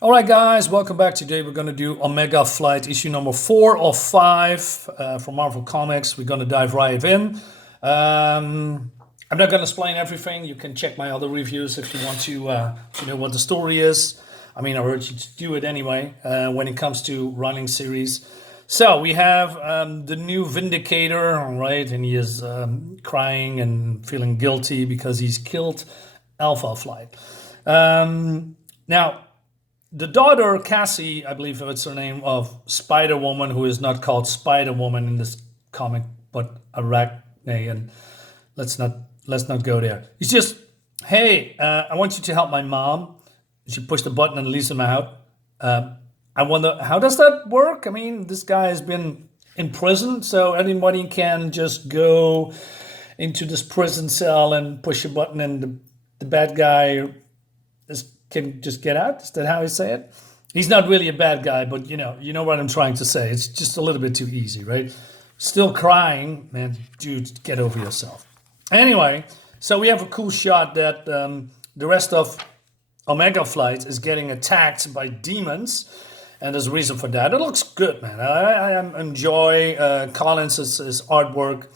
All right, guys, welcome back. Today we're going to do Omega Flight issue number 4 of 5 from Marvel Comics. We're going to dive right in. I'm not going to explain everything. You can check my other reviews if you want to know what the story is. I mean, I urge you to do it anyway when it comes to running series. So we have the new Vindicator, right? And he is crying and feeling guilty because he's killed Alpha Flight. Now, the daughter, Cassie, I believe it's her name, of Spider-Woman, who is not called Spider-Woman in this comic, but Arachne, and let's not go there. He's just, hey, I want you to help my mom. She pushed the button and leaves him out. I wonder, how does that work? I mean, this guy has been in prison, so anybody can just go into this prison cell and push a button, and the bad guy can just get out. Is that how I say it? He's not really a bad guy, but you know what I'm trying to say. It's just a little bit too easy, right? Still crying, man, dude, get over yourself. Anyway, so we have a cool shot that the rest of Omega Flight is getting attacked by demons, and there's a reason for that. It looks good, man. I enjoy KOLINS' artwork.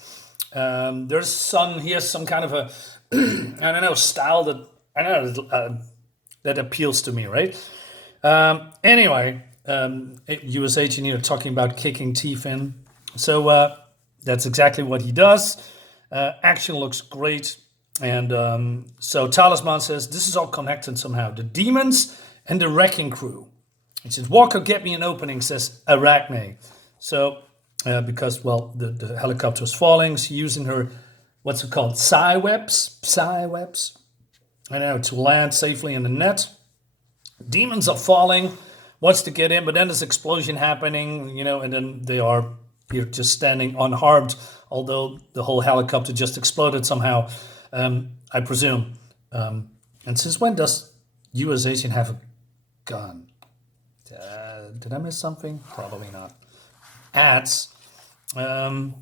He has some kind of a I don't know, style that I don't know. That appeals to me, right? Anyway, US agent here talking about kicking teeth in. So that's exactly what he does. Action looks great. And so Talisman says, this is all connected somehow. The demons and the wrecking crew. He says, Walker, get me an opening, says Arachne. So, because, well, the helicopter is falling, she's using her, what's it called? Psi webs? I know, to land safely in the net. Demons are falling, wants to get in, but then there's explosion happening, and then they are here just standing unharmed, although the whole helicopter just exploded somehow, I presume. And since when does US agent have a gun? Did I miss something? Probably not. Ads. And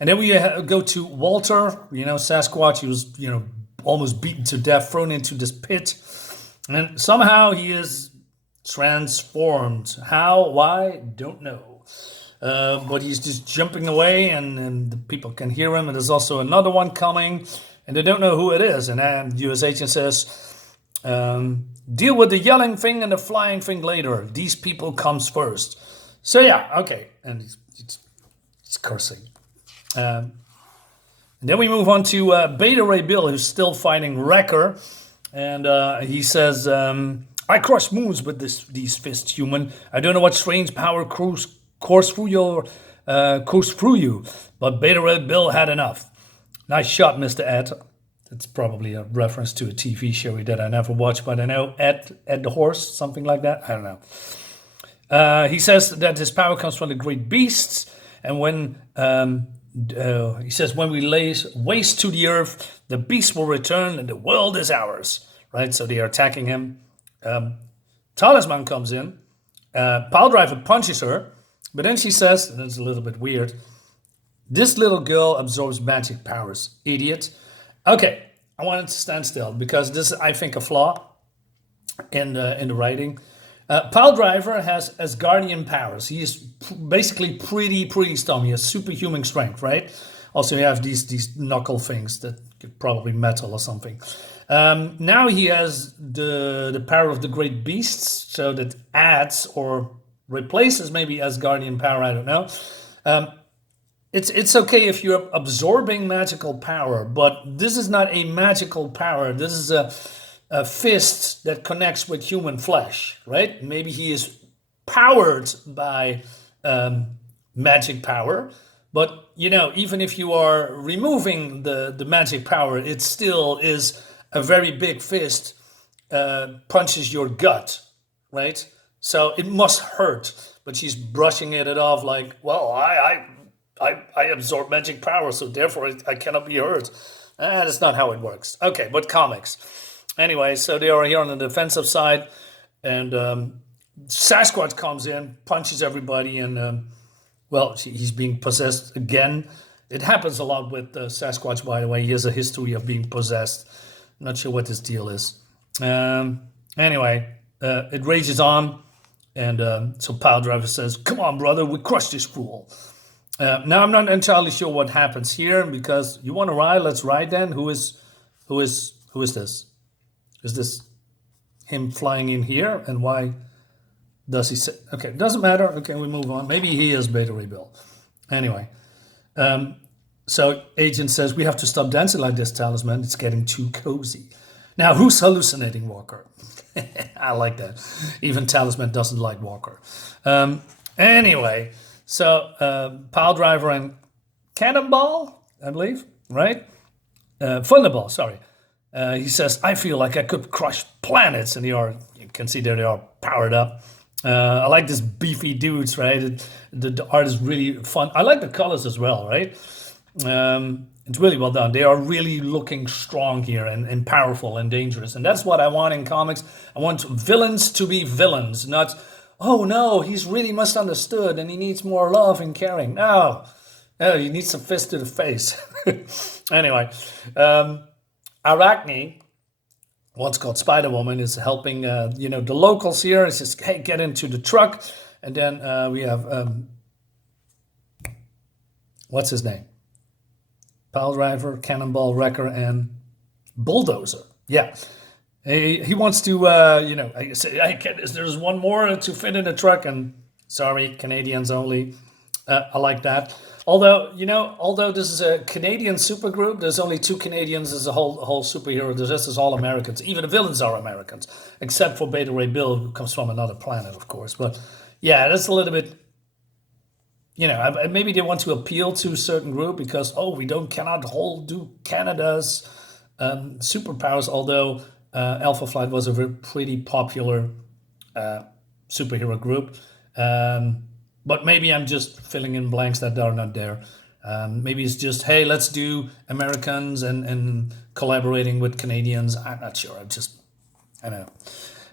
then we go to Walter, Sasquatch. He was, almost beaten to death, thrown into this pit. And somehow he is transformed. How? Why? Don't know. But he's just jumping away, and the people can hear him. And there's also another one coming, and they don't know who it is. And then US agent says, deal with the yelling thing and the flying thing later. These people comes first. So yeah, okay. And it's cursing. And then we move on to Beta Ray Bill, who's still fighting Wrecker. And he says, I crush moons with these fists, human. I don't know what strange power course through you, but Beta Ray Bill had enough. Nice shot, Mr. Ed. That's probably a reference to a TV show that I never watched, but I know Ed the horse, something like that. I don't know. He says that his power comes from the great beasts, and when... he says, when we lay waste to the earth, the beast will return and the world is ours. Right? So they are attacking him. Talisman comes in. Pile Driver punches her. But then she says, and it's a little bit weird, this little girl absorbs magic powers. Idiot. Okay, I wanted to stand still because this is, I think, a flaw in the writing. Pile Driver has Asgardian powers. He is basically pretty strong. He has superhuman strength, right? Also, you have these knuckle things that could probably metal or something. Now he has the power of the great beasts, so that adds or replaces maybe Asgardian power. I don't know. It's okay if you're absorbing magical power, but this is not a magical power. This is a fist that connects with human flesh, right? Maybe he is powered by magic power, but even if you are removing the magic power, it still is a very big fist, punches your gut, right? So it must hurt, but she's brushing it off like, well, I absorb magic power, so therefore I cannot be hurt. That's not how it works. Okay, but comics. Anyway, so they are here on the defensive side, and Sasquatch comes in, punches everybody, and, he's being possessed again. It happens a lot with Sasquatch, by the way. He has a history of being possessed. I'm not sure what this deal is. Anyway, it rages on, and so Pile Driver says, "Come on, brother, we crush this fool." Now I'm not entirely sure what happens here, because you want to ride, let's ride then. Who is this? Is this him flying in here? And why does he say, okay, doesn't matter. Okay, we move on. Maybe he is Beta Ray Bill. Anyway, so Agent says, we have to stop dancing like this, Talisman. It's getting too cozy. Now, who's hallucinating, Walker? I like that. Even Talisman doesn't like Walker. Anyway, so Pile Driver and Cannonball, I believe, right? Thunderball, sorry. He says, I feel like I could crush planets. And you can see there they are powered up. I like this beefy dudes, right? The art is really fun. I like the colors as well, right? It's really well done. They are really looking strong here and powerful and dangerous. And that's what I want in comics. I want villains to be villains, not, oh no, he's really misunderstood and he needs more love and caring. No, he needs a fist to the face. Anyway, Arachne, once called Spider-Woman, is helping, the locals here. It's just, hey, get into the truck. And then we have, what's his name? Pile Driver, Cannonball, Wrecker, and Bulldozer. Yeah. He wants to, I say, there's one more to fit in the truck. And sorry, Canadians only. I like that. Although this is a Canadian supergroup, there's only 2 Canadians as a whole superhero. The rest is all Americans. Even the villains are Americans, except for Beta Ray Bill, who comes from another planet, of course. But yeah, that's a little bit, maybe they want to appeal to a certain group because, we cannot do Canada's superpowers, although Alpha Flight was a pretty popular superhero group. But maybe I'm just filling in blanks that are not there. Maybe it's just, hey, let's do Americans and collaborating with Canadians. I'm not sure. I don't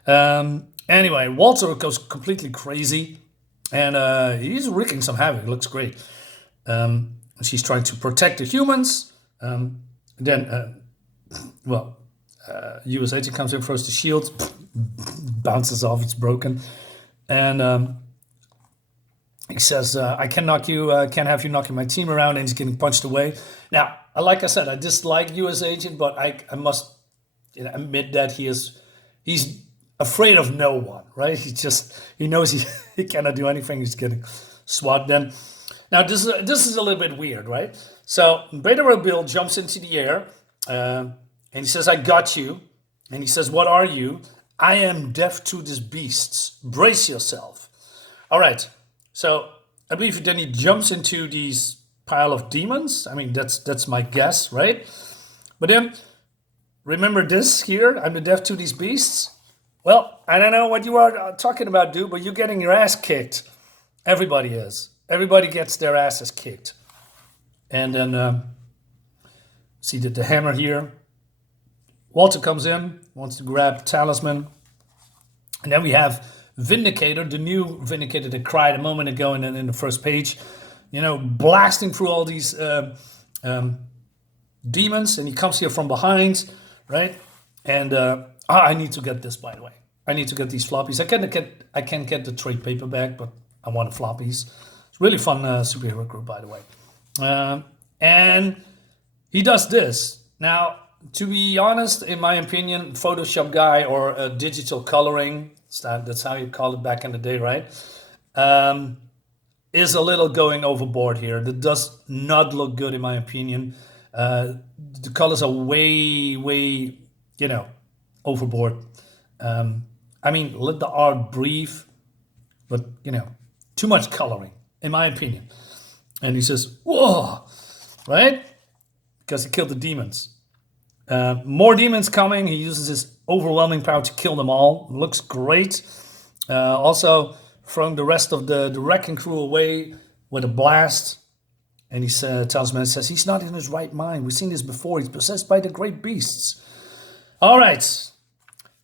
know. Anyway, Walter goes completely crazy. And he's wreaking some havoc. It looks great. She's trying to protect the humans. US Agent comes in, throws the shield, bounces off, it's broken. And he says, I can't have you knocking my team around, and he's getting punched away. Now, like I said, I dislike US Agent, but I must admit that he's afraid of no one, right? He knows he cannot do anything. He's getting swatted. Then, now this is a little bit weird, right? So Beta Ray Bill jumps into the air, and he says, "I got you." And he says, "What are you?" "I am deaf to these beasts. Brace yourself." All right. So I believe then he jumps into these pile of demons. I mean, that's my guess, right? But then remember this here. I'm the deaf to these beasts. Well, I don't know what you are talking about, dude, but you're getting your ass kicked. Everybody is. Everybody gets their asses kicked. And then see the hammer here. Walter comes in, wants to grab Talisman. And then we have Vindicator, the new Vindicator that cried a moment ago in the first page. Blasting through all these demons. And he comes here from behind, right? And I need to get this, by the way. I need to get these floppies. I can't get the trade paperback, but I want the floppies. It's really fun superhero group, by the way. And he does this. Now, to be honest, in my opinion, Photoshop guy or digital coloring, that's how you call it back in the day, right? Is a little going overboard here. That does not look good, in my opinion. The colors are way, overboard. Let the art breathe, but, too much coloring, in my opinion. And he says, whoa, right? Because he killed the demons. More demons coming. He uses his overwhelming power to kill them all. Looks great. Also, throwing the rest of the wrecking crew away with a blast. And Talisman says, he's not in his right mind. We've seen this before. He's possessed by the great beasts. All right.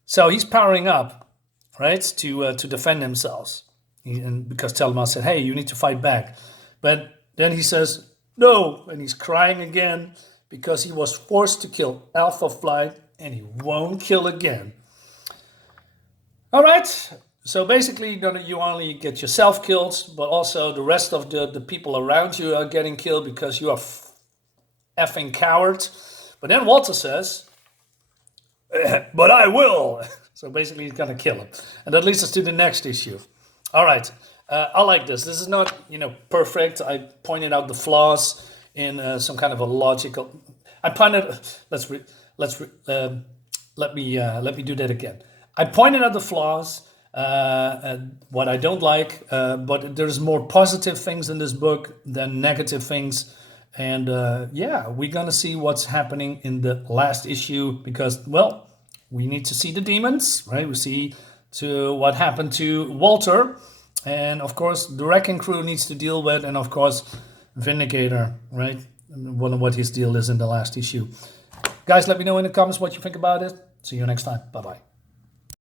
So he's powering up, right, to defend themselves. Because Talisman said, hey, you need to fight back. But then he says, no. And he's crying again because he was forced to kill Alpha Flight and he won't kill again. All right. So basically, you only get yourself killed, but also the rest of the people around you are getting killed because you are effing cowards. But then Walter says, but I will. So basically, he's going to kill him. And that leads us to the next issue. All right. I like this. This is not, perfect. I pointed out the flaws in some kind of a logical. I pointed. Let me do that again. I pointed out the flaws, what I don't like, but there's more positive things in this book than negative things. And we're gonna see what's happening in the last issue because, well, we need to see the demons, right? We see to what happened to Walter, and of course the Wrecking Crew needs to deal with, and of course Vindicator, right? What his deal is in the last issue. Guys, let me know in the comments what you think about it. See you next time. Bye bye.